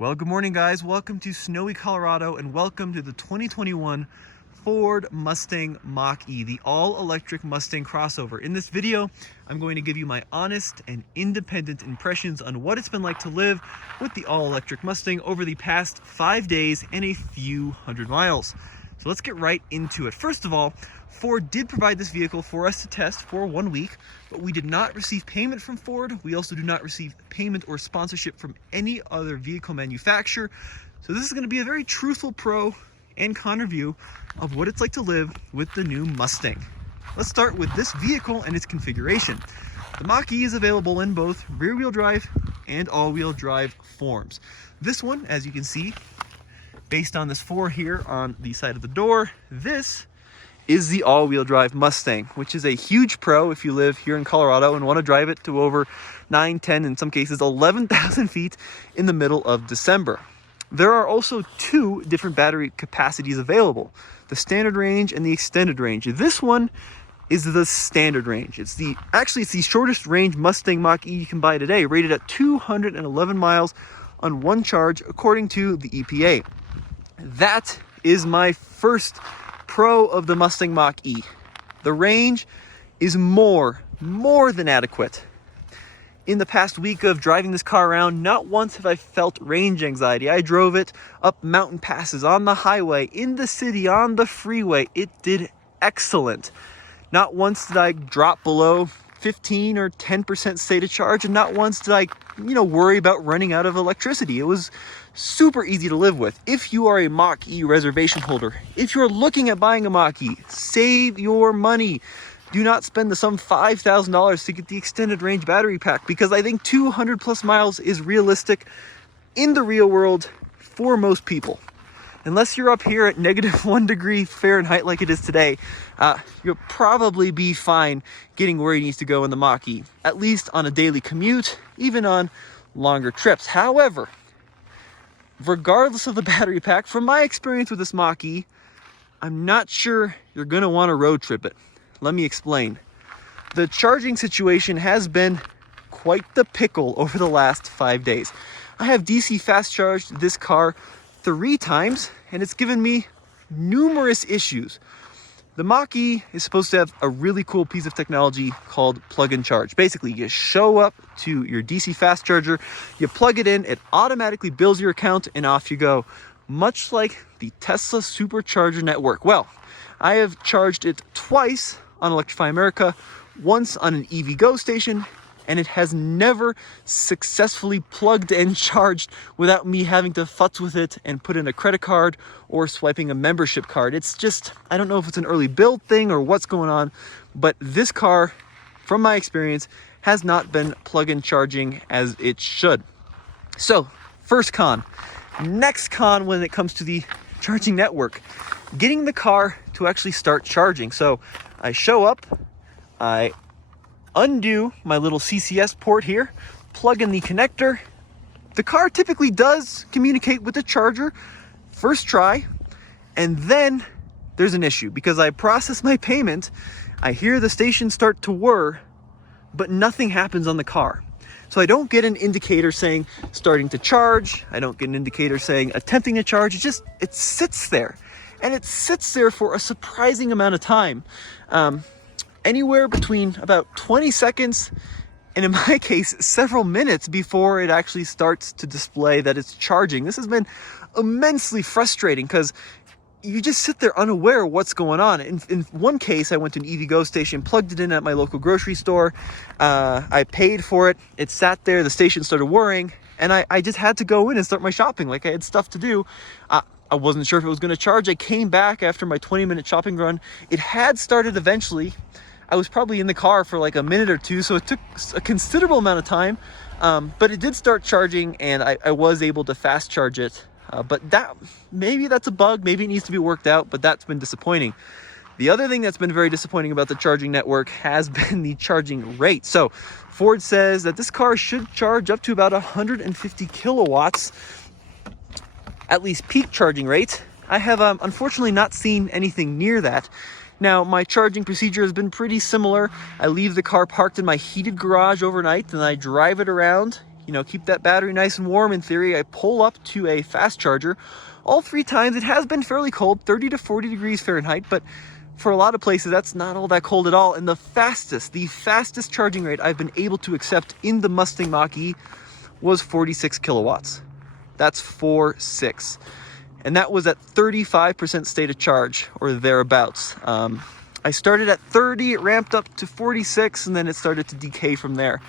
Well, good morning, guys. Welcome to snowy Colorado and welcome to the 2021 Ford Mustang Mach-E, the all-electric Mustang crossover. In this video, I'm going to give you my honest and independent impressions on what it's been like to live with the all-electric Mustang over the past 5 days and a few hundred miles. So let's get right into it. First of all, Ford did provide this vehicle for us to test for 1 week, but we did not receive payment from Ford. We also do not receive payment or sponsorship from any other vehicle manufacturer. So this is going to be a very truthful pro and con review of what it's like to live with the new Mustang. Let's start with this vehicle and its configuration. The Mach-E is available in both rear-wheel drive and all-wheel drive forms. This one, as you can see, based on this 4 here on the side of the door, this is the all-wheel drive Mustang, which is a huge pro if you live here in Colorado and want to drive it to over 9, 10, in some cases 11,000 feet in the middle of December. There are also 2 different battery capacities available, the standard range and the extended range. This one is the standard range. It's the shortest range Mustang Mach-E you can buy today, rated at 211 miles on one charge according to the EPA. That is my first pro of the Mustang Mach-E. The range is more than adequate. In the past week of driving this car around, not once have I felt range anxiety. I drove it up mountain passes, on the highway, in the city, on the freeway. It did excellent. Not once did I drop below 15 or 10% state of charge, and not once did I, worry about running out of electricity. It was super easy to live with. If you are a Mach-E reservation holder, if you're looking at buying a Mach-E, save your money. Do not spend the some $5,000 to get the extended range battery pack, because I think 200 plus miles is realistic in the real world for most people. Unless you're up here at -1 degree Fahrenheit like it is today, you'll probably be fine getting where you need to go in the Mach-E, at least on a daily commute, even on longer trips. However, regardless of the battery pack, from my experience with this Mach-E, I'm not sure you're going to want to road trip it. Let me explain. The charging situation has been quite the pickle over the last 5 days. I have DC fast charged this car 3 times, and it's given me numerous issues. The Mach-E is supposed to have a really cool piece of technology called plug and charge. Basically, you show up to your DC fast charger, you plug it in, it automatically bills your account, and off you go. Much like the Tesla supercharger network. Well, I have charged it twice on Electrify America, once on an EVgo station, and it has never successfully plugged and charged without me having to futz with it and put in a credit card or swiping a membership card. It's just, I don't know if it's an early build thing or what's going on, but this car, from my experience, has not been plug and charging as it should. So, first con. Next con when it comes to the charging network, getting the car to actually start charging. So I show up, I undo my little CCS port here, plug in the connector. The car typically does communicate with the charger first try, and then there's an issue because I process my payment, I hear the station start to whir, but nothing happens on the car. So I don't get an indicator saying starting to charge. I don't get an indicator saying attempting to charge. It sits there. And it sits there for a surprising amount of time. Anywhere between about 20 seconds and, in my case, several minutes before it actually starts to display that it's charging. This has been immensely frustrating because you just sit there unaware of what's going on. In one case, I went to an EVgo station, plugged it in at my local grocery store. I paid for it. It sat there. The station started whirring, and I just had to go in and start my shopping. Like, I had stuff to do. I wasn't sure if it was going to charge. I came back after my 20-minute shopping run. It had started eventually. I was probably in the car for like a minute or 2, so it took a considerable amount of time. But it did start charging, and I was able to fast charge it. But maybe that's a bug, maybe it needs to be worked out, but that's been disappointing. The other thing that's been very disappointing about the charging network has been the charging rate. So Ford says that this car should charge up to about 150 kilowatts, at least peak charging rate. I have unfortunately not seen anything near that. Now, my charging procedure has been pretty similar. I leave the car parked in my heated garage overnight, and I drive it around, you know, keep that battery nice and warm in theory, I pull up to a fast charger. All 3 times it has been fairly cold, 30 to 40 degrees Fahrenheit, but for a lot of places that's not all that cold at all. And the fastest charging rate I've been able to accept in the Mustang Mach-E was 46 kilowatts. That's 4.6. And that was at 35% state of charge, or thereabouts. I started at 30, it ramped up to 46, and then it started to decay from there.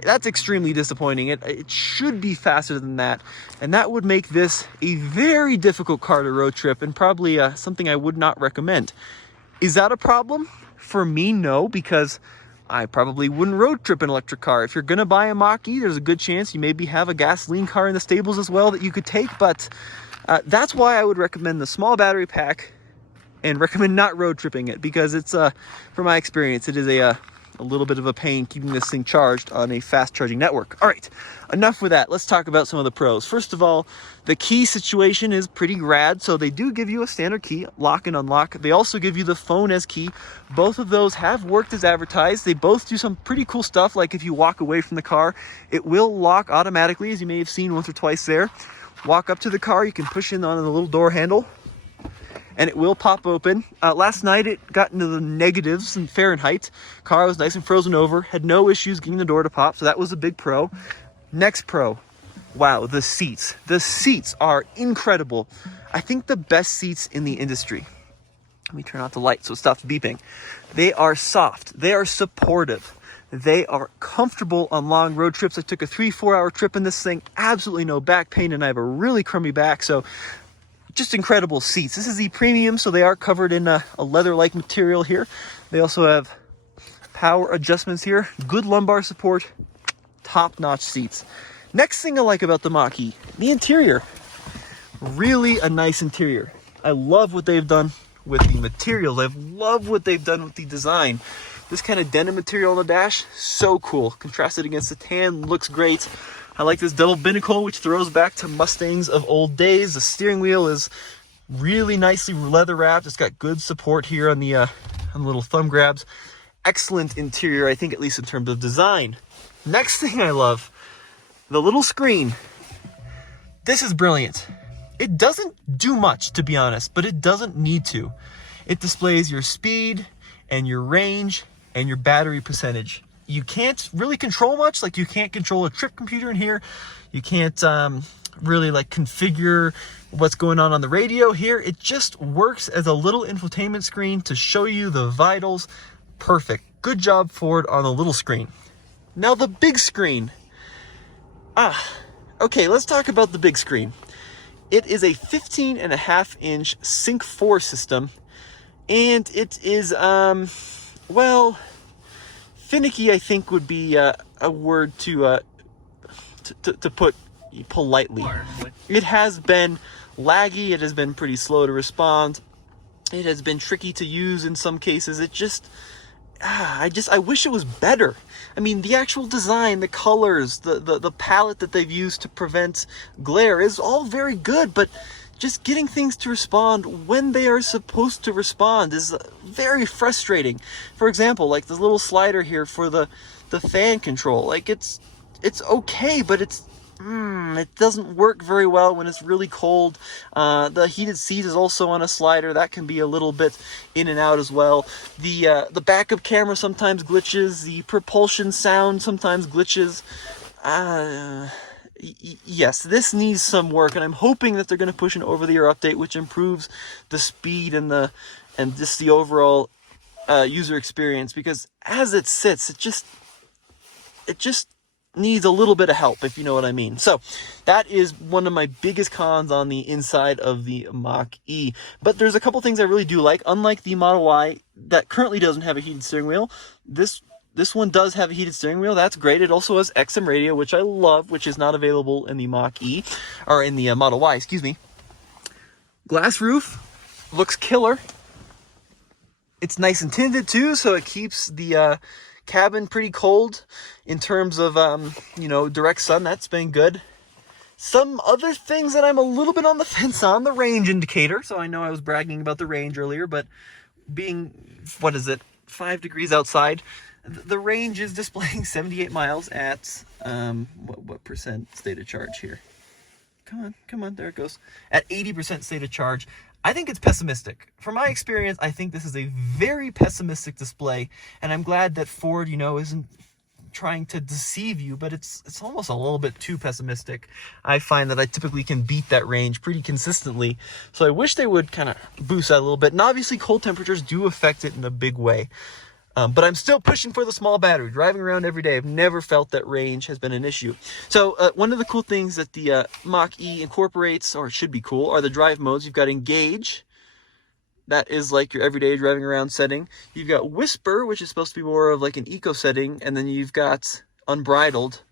That's extremely disappointing. It should be faster than that, and that would make this a very difficult car to road trip, and probably something I would not recommend. Is that a problem? For me, no, because I probably wouldn't road trip an electric car. If you're gonna buy a Mach-E, there's a good chance you maybe have a gasoline car in the stables as well that you could take, but that's why I would recommend the small battery pack and recommend not road tripping it, because it's, from my experience, it is a little bit of a pain keeping this thing charged on a fast charging network. All right, enough with that. Let's talk about some of the pros. First of all, the key situation is pretty rad. So they do give you a standard key, lock and unlock. They also give you the phone as key. Both of those have worked as advertised. They both do some pretty cool stuff. Like if you walk away from the car, it will lock automatically, as you may have seen once or twice there. Walk up to the car, you can push in on the little door handle, and it will pop open. Last night it got into the negatives in Fahrenheit. Car was nice and frozen over, had no issues getting the door to pop, so that was a big pro. Next pro, wow, the seats. The seats are incredible. I think the best seats in the industry. Let me turn off the light so it stops beeping. They are soft, they are supportive. They are comfortable on long road trips. I took a 3-4 hour trip in this thing, absolutely no back pain, and I have a really crummy back, so just incredible seats. This is the premium, so they are covered in a leather-like material here. They also have power adjustments here, good lumbar support, top-notch seats. Next thing I like about the Mach-E, the interior. Really a nice interior. I love what they've done with the materials. I love what they've done with the design. This kind of denim material on the dash, so cool. Contrasted against the tan, looks great. I like this double binnacle, which throws back to Mustangs of old days. The steering wheel is really nicely leather wrapped. It's got good support here on the little thumb grabs. Excellent interior, I think, at least in terms of design. Next thing I love, the little screen. This is brilliant. It doesn't do much, to be honest, but it doesn't need to. It displays your speed and your range and your battery percentage. You can't really control much. Like, you can't control a trip computer in here. You can't really like configure what's going on the radio here. It just works as a little infotainment screen to show you the vitals. Perfect. Good job, Ford, on the little screen. Now the big screen. Okay, let's talk about the big screen. It is a 15.5-inch Sync 4 system, and it is, well, finicky, I think, would be a word to put politely. It has been laggy. It has been pretty slow to respond. It has been tricky to use in some cases. It just, I wish it was better. I mean, the actual design, the colors, the palette that they've used to prevent glare is all very good, but just getting things to respond when they are supposed to respond is very frustrating. For example, like the little slider here for the fan control, like it's okay, but it doesn't work very well when it's really cold. The heated seat is also on a slider. That can be a little bit in and out as well. The backup camera sometimes glitches. The propulsion sound sometimes glitches. Yes, this needs some work, and I'm hoping that they're going to push an over-the-air update which improves the speed and just the overall user experience, because as it sits, it just needs a little bit of help, if you know what I mean. So that is one of my biggest cons on the inside of the Mach-E. But there's a couple things I really do like. Unlike the Model Y that currently doesn't have a heated steering wheel, this one does have a heated steering wheel. That's great. It also has XM radio, which I love, which is not available in the Mach-E, or in the Model Y, excuse me. Glass roof looks killer. It's nice and tinted too, so it keeps the cabin pretty cold in terms of, direct sun. That's been good. Some other things that I'm a little bit on the fence on, the range indicator. So I know I was bragging about the range earlier, but being, 5 degrees outside, The range is displaying 78 miles at, what percent state of charge here? Come on, there it goes. At 80% state of charge. I think it's pessimistic. From my experience, I think this is a very pessimistic display, and I'm glad that Ford, isn't trying to deceive you, but it's almost a little bit too pessimistic. I find that I typically can beat that range pretty consistently, so I wish they would kind of boost that a little bit. And obviously, cold temperatures do affect it in a big way. But I'm still pushing for the small battery. Driving around every day, I've never felt that range has been an issue. So one of the cool things that the Mach-E incorporates, or it should be cool, are the drive modes. You've got Engage. That is like your everyday driving around setting. You've got Whisper, which is supposed to be more of like an eco setting. And then you've got Unbridled,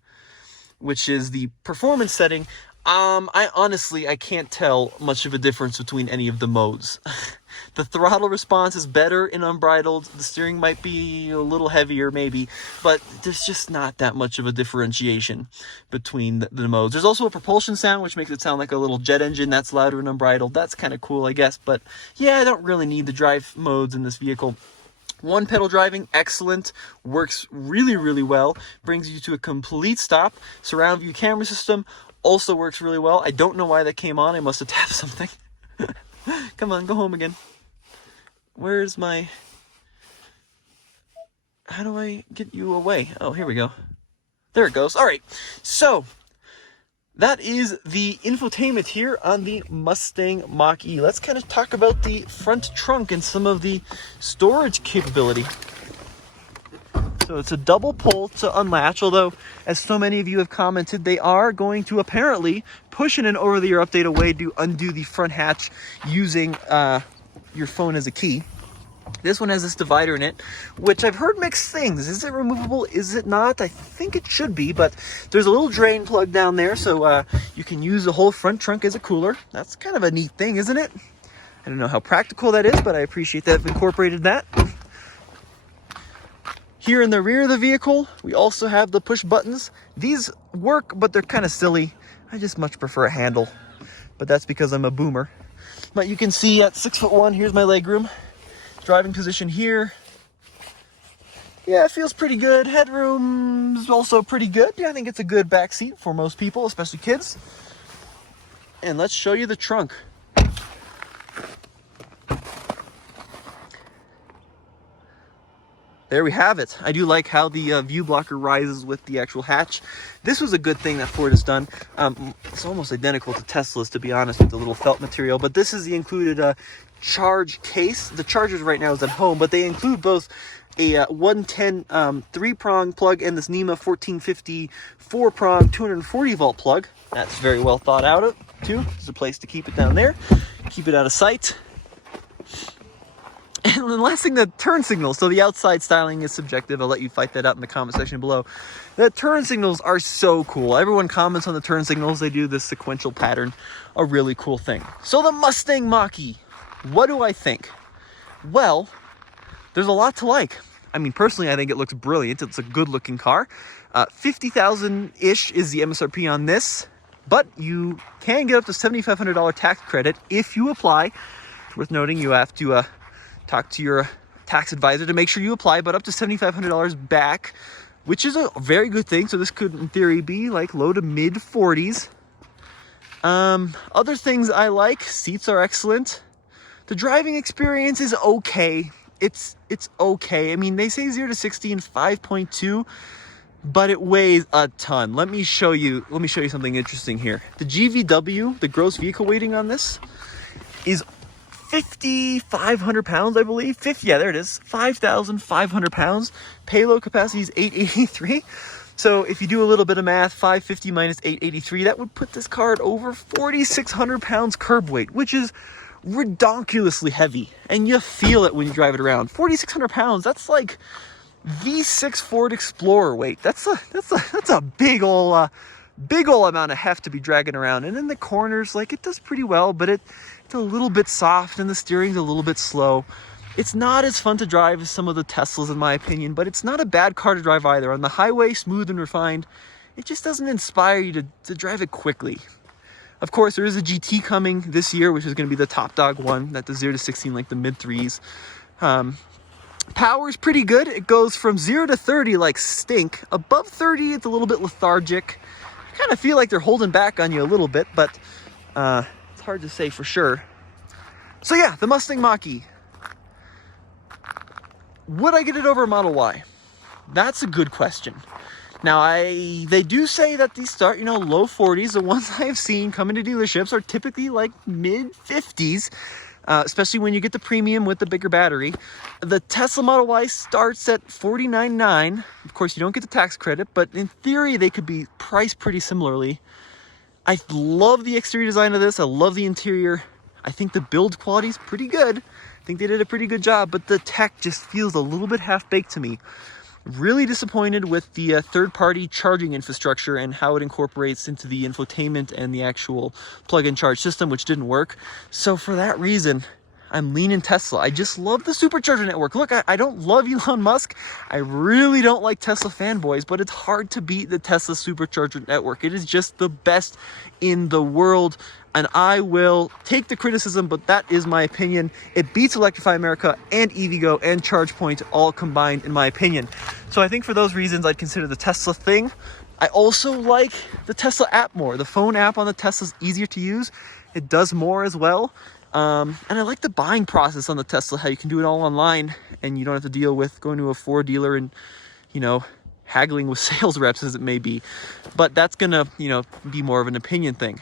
which is the performance setting. I can't tell much of a difference between any of the modes. The throttle response is better in Unbridled. The steering might be a little heavier maybe, but there's just not that much of a differentiation between the modes. There's also a propulsion sound, which makes it sound like a little jet engine. That's louder in Unbridled. That's kind of cool, I guess. But yeah, I don't really need the drive modes in this vehicle. One pedal driving, excellent, works really, really well, brings you to a complete stop. Surround view camera system also works really well. I don't know why that came on. I must have tapped something. Come on, go home again. Where's my... How do I get you away? Oh, here we go. There it goes. All right, so that is the infotainment here on the Mustang Mach-E. Let's kind of talk about the front trunk and some of the storage capability. So it's a double pull to unlatch, although, as so many of you have commented, they are going to apparently push in an over-the-air update a way to undo the front hatch using your phone as a key. This one has this divider in it, which I've heard mixed things. Is it removable? Is it not? I think it should be, but there's a little drain plug down there, so you can use the whole front trunk as a cooler. That's kind of a neat thing, isn't it? I don't know how practical that is, but I appreciate that they've incorporated that. Here in the rear of the vehicle, we also have the push buttons. These work, but they're kind of silly. I just much prefer a handle, but that's because I'm a boomer. But you can see at 6'1", here's my legroom. Driving position here. Yeah, it feels pretty good. Headroom's also pretty good. Yeah, I think it's a good back seat for most people, especially kids. And let's show you the trunk. There we have it. I do like how the view blocker rises with the actual hatch. This was a good thing that Ford has done. It's almost identical to Tesla's, to be honest, with the little felt material. But this is the included charge case. The charger right now is at home, but they include both a 110 3-prong plug and this NEMA 1450 4-prong 240 volt plug. That's very well thought out too. There's a place to keep it down there. Keep it out of sight. And the last thing, the turn signals. So the outside styling is subjective. I'll let you fight that out in the comment section below. The turn signals are so cool. Everyone comments on the turn signals. They do this sequential pattern. A really cool thing. So the Mustang Mach-E. What do I think? Well, there's a lot to like. I mean, personally, I think it looks brilliant. It's a good-looking car. $50,000-ish is the MSRP on this. But you can get up to $7,500 tax credit if you apply. It's worth noting you have to... talk to your tax advisor to make sure you apply, but up to $7,500 back, which is a very good thing. So this could, in theory, be like low to mid 40s. Other things I like, seats are excellent. The driving experience is okay. It's okay. I mean, they say 0 to 60 in 5.2, but it weighs a ton. Let me show you something interesting here. The GVW, the gross vehicle weighting on this, is 5,500 pounds, I believe. Yeah, there it is. 5,500 pounds. Payload capacity is 883. So if you do a little bit of math, 550 minus 883, that would put this car at over 4,600 pounds curb weight, which is redonkulously heavy. And you feel it when you drive it around. 4,600 pounds, that's like V6 Ford Explorer weight. That's a big ol' amount of heft to be dragging around. And in the corners, like, it does pretty well, but it's a little bit soft and the steering's a little bit slow. It's not as fun to drive as some of the Teslas, in my opinion, but it's not a bad car to drive either. On the highway, smooth and refined. It just doesn't inspire you to drive it quickly. Of course, there is a GT coming this year, which is going to be the top dog one. That does 0 to 16 like the mid 3s. Power's pretty good. It goes from 0 to 30 like stink. Above 30, it's a little bit lethargic. I kind of feel like they're holding back on you a little bit, but it's hard to say for sure. So yeah, the Mustang Mach-E. Would I get it over a Model Y? That's a good question. Now, they do say that these start, low 40s. The ones I have seen come into dealerships are typically like mid 50s, especially when you get the premium with the bigger battery. The Tesla Model Y starts at $49,900. Of course, you don't get the tax credit, but in theory, they could be priced pretty similarly. I love the exterior design of this. I love the interior. I think the build quality is pretty good. I think they did a pretty good job, but the tech just feels a little bit half-baked to me. Really disappointed with the third-party charging infrastructure and how it incorporates into the infotainment and the actual plug-in charge system, which didn't work. So for that reason, I'm leaning Tesla. I just love the supercharger network. Look, I don't love Elon Musk. I really don't like Tesla fanboys, but it's hard to beat the Tesla supercharger network. It is just the best in the world, and I will take the criticism, but that is my opinion. It beats Electrify America and EVgo and ChargePoint all combined, in my opinion. So I think for those reasons, I'd consider the Tesla thing. I also like the Tesla app more. The phone app on the Tesla is easier to use. It does more as well. And I like the buying process on the Tesla, how you can do it all online and you don't have to deal with going to a Ford dealer and, haggling with sales reps as it may be. But that's gonna, be more of an opinion thing.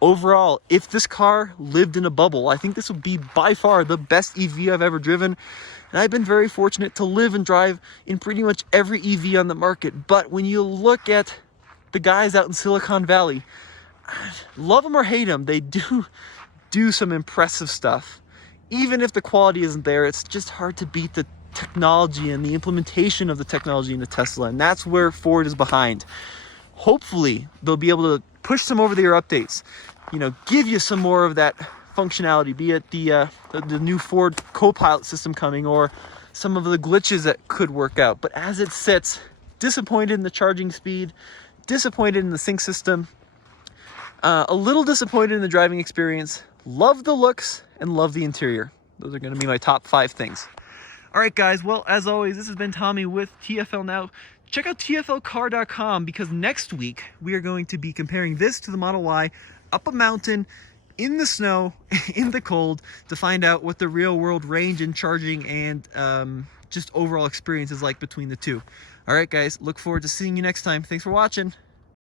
Overall, if this car lived in a bubble, I think this would be by far the best EV I've ever driven. And I've been very fortunate to live and drive in pretty much every EV on the market. But when you look at the guys out in Silicon Valley, love them or hate them, they do some impressive stuff. Even if the quality isn't there, it's just hard to beat the technology and the implementation of the technology in the Tesla. And that's where Ford is behind. Hopefully, they'll be able to push some over-the-air updates. Give you some more of that functionality, be it the new Ford Copilot system coming or some of the glitches that could work out. But as it sits, disappointed in the charging speed, disappointed in the sync system, a little disappointed in the driving experience, love the looks, and love the interior. Those are going to be my top 5 things. All right, guys. Well, as always, this has been Tommy with TFL Now. Check out TFLcar.com because next week we are going to be comparing this to the Model Y up a mountain in the snow, in the cold, to find out what the real world range and charging and just overall experience is like between the two. All right, guys, look forward to seeing you next time. Thanks for watching.